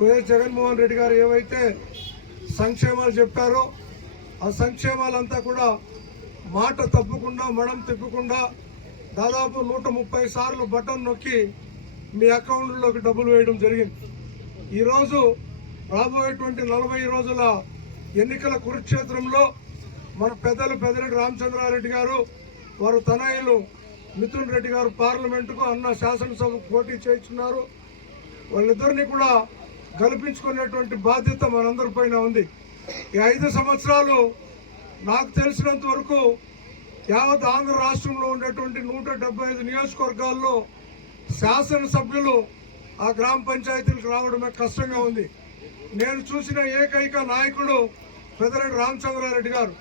YS Jaganmohan Reddy గారు ఏవైతే సంక్షేమాలు చెప్పారో ఆ సంక్షేమాలంతా కూడా మాట తప్పకుండా మడం తిప్పకుండా దాదాపు నూట ముప్పై సార్లు బటన్ నొక్కి మీ అకౌంట్లోకి డబ్బులు వేయడం జరిగింది. ఈరోజు రాబోయేటువంటి నలభై రోజుల ఎన్నికల కురుక్షేత్రంలో మన పెద్దలు పెద్దరెడ్డి రామచంద్రారెడ్డి గారు వారు తనయులు మిథున్ రెడ్డి గారు పార్లమెంటుకు అన్న శాసనసభకు పోటీ చేయించున్నారు. వాళ్ళిద్దరిని కూడా గెలిపించుకునేటువంటి బాధ్యత మనందరిపైన ఉంది. ఈ ఐదు సంవత్సరాలు నాకు తెలిసినంత వరకు యావత్ ఆంధ్ర రాష్ట్రంలో ఉండేటువంటి నూట డెబ్బై ఐదు నియోజకవర్గాల్లో శాసనసభ్యులు ఆ గ్రామ పంచాయతీలకు రావడమే కష్టంగా ఉంది. నేను చూసిన ఏకైక నాయకుడు పెద్దరెడ్డి రామచంద్రారెడ్డి గారు.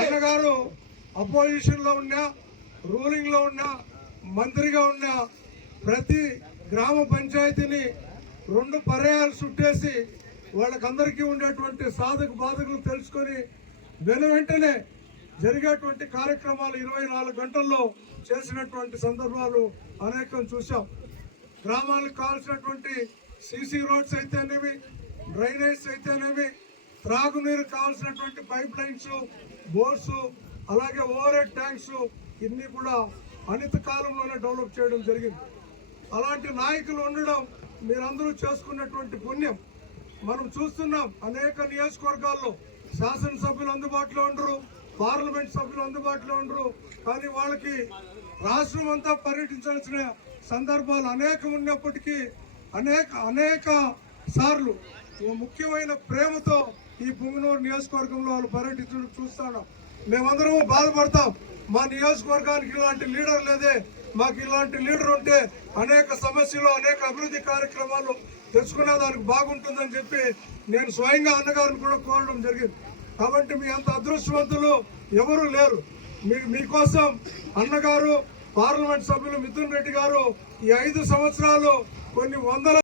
అన్నగారు అపోజిషన్లో ఉన్నా రూలింగ్లో ఉన్నా మంత్రిగా ఉన్నా ప్రతి గ్రామ పంచాయతీని రెండు పర్యాలు చుట్టేసి వాళ్ళకందరికీ ఉండేటువంటి సాధక బాధకులు తెలుసుకొని వెను వెంటనే జరిగేటువంటి కార్యక్రమాలు ఇరవై నాలుగు గంటల్లో చేసినటువంటి సందర్భాలు అనేకం చూసాం గ్రామాలకు కావాల్సినటువంటి సీసీ రోడ్స్ అయితేనేవి డ్రైనేజ్ అయితేనేవి త్రాగునీరు కావాల్సినటువంటి పైప్ లైన్స్ బోర్సు అలాగే ఓవర్ హెడ్ ట్యాంక్స్ ఇన్ని కూడా అనిత కాలంలోనే డెవలప్ చేయడం జరిగింది. అలాంటి నాయకులు ఉండడం మీరందరూ చేసుకున్నటువంటి పుణ్యం. మనం చూస్తున్నాం అనేక నియోజకవర్గాల్లో శాసనసభ్యులు అందుబాటులో ఉండరు పార్లమెంట్ సభ్యులు అందుబాటులో ఉండరు కానీ వాళ్ళకి రాష్ట్రం అంతా పర్యటించాల్సిన సందర్భాలు అనేకం ఉన్నప్పటికీ అనేక అనేక సార్లు ముఖ్యమైన ప్రేమతో ఈ పుంగనూరు నియోజకవర్గంలో వాళ్ళు పర్యటించడం చూస్తున్నాం. మేమందరము బాధపడతాం. మా నియోజకవర్గానికి ఇలాంటి లీడర్ లేదే. మాకు ఇలాంటి లీడర్ ఉంటే అనేక సమస్యలు అనేక అభివృద్ధి కార్యక్రమాలు తెచ్చుకునే దానికి బాగుంటుందని చెప్పి నేను స్వయంగా అన్నగారిని కూడా కోరడం జరిగింది. కాబట్టి మీ అంత అదృష్టవంతులు ఎవరు లేరు. మీ మీకోసం అన్నగారు పార్లమెంట్ సభ్యులు మిథున్ రెడ్డి గారు ఈ ఐదు సంవత్సరాలు కొన్ని వందల